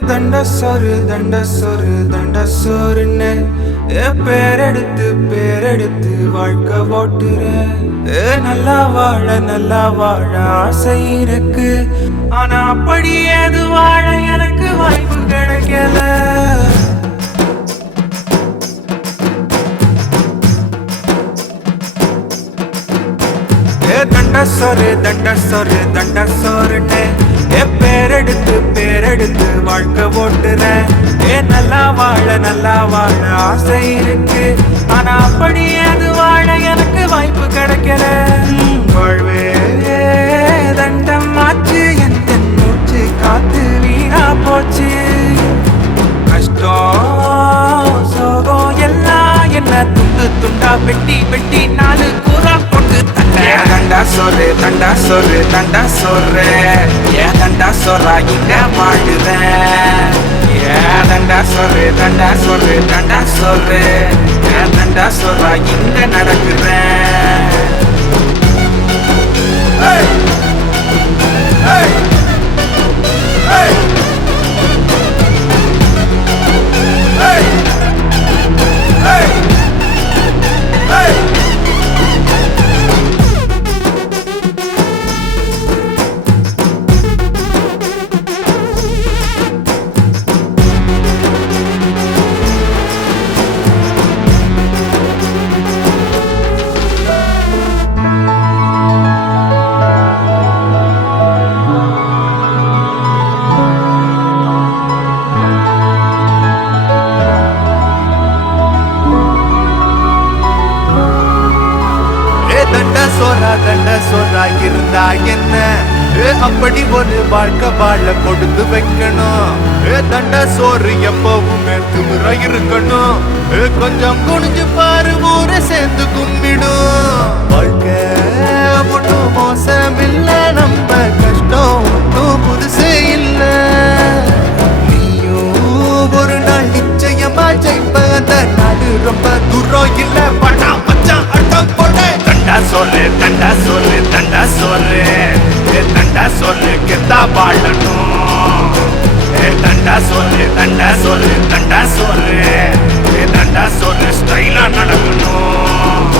தண்டசோறு தண்டசோறு தண்டசோறுன்னு பேரெடுத்து வாழ்க்கை ஓட்டுறேன். நல்லா வாழ ஆசை இருக்கு. ஆனா அப்படி ஏது வாழ எனக்கு வாய்ப்பு கிடைக்கல. தண்டசோறு தண்டசோறு தண்டசோறுன்னு பேரெடுத்து வாழ்க்கை ஓட்டுறேன். நல்லா வாழ ஆசை இருக்கு. ஆனா அப்படி அது வாழ எனக்கு வாய்ப்பு கிடைக்கல. வாழ்வே தண்டம் ஆச்சு, எந்த மூச்சு காத்து வீணா போச்சு. கஷ்டம் சோகம் எல்லாம் என்ன துண்டு துண்டா வெட்டி நாலு கூறா போட்டு தண்டசோறு தண்டசோறு தண்டசோறு தண்டசோறா இங்க மாட்டுறேன். தண்டசோறு தண்டசோறு தண்டசோறு தண்டசோறா இங்க நடக்குறேன். தண்டசோறா இருந்தா என்ன, அப்படி ஒரு வாழ்க்கை வாழ கொடுத்து வைக்கணும். தண்டசோறு எப்பவுமே திமிரா இருக்கணும். கொஞ்சம் குனிஞ்சு பாரு, ஊரை சேர்ந்து கும்பிடும். வாழ்க்கை ஒன்றும் மோசம் இல்ல, நம்ம கஷ்டம் ஒன்றும் புதுசு இல்ல. நீயும் ஒரு நாள் நிச்சயமா ஜெயிப்ப, அந்த நாடு ரொம்ப தூரம் இல்ல. பணா மச்சான் அட்டம் போட்டு தண்டசோறு தண்டசோறு தண்டசோறு தண்டசோறு கெத்தா வாழணும். தண்டசோறு தண்டசோறு தண்டசோறு தண்டசோறு ஸ்டைலா நடக்கணும்.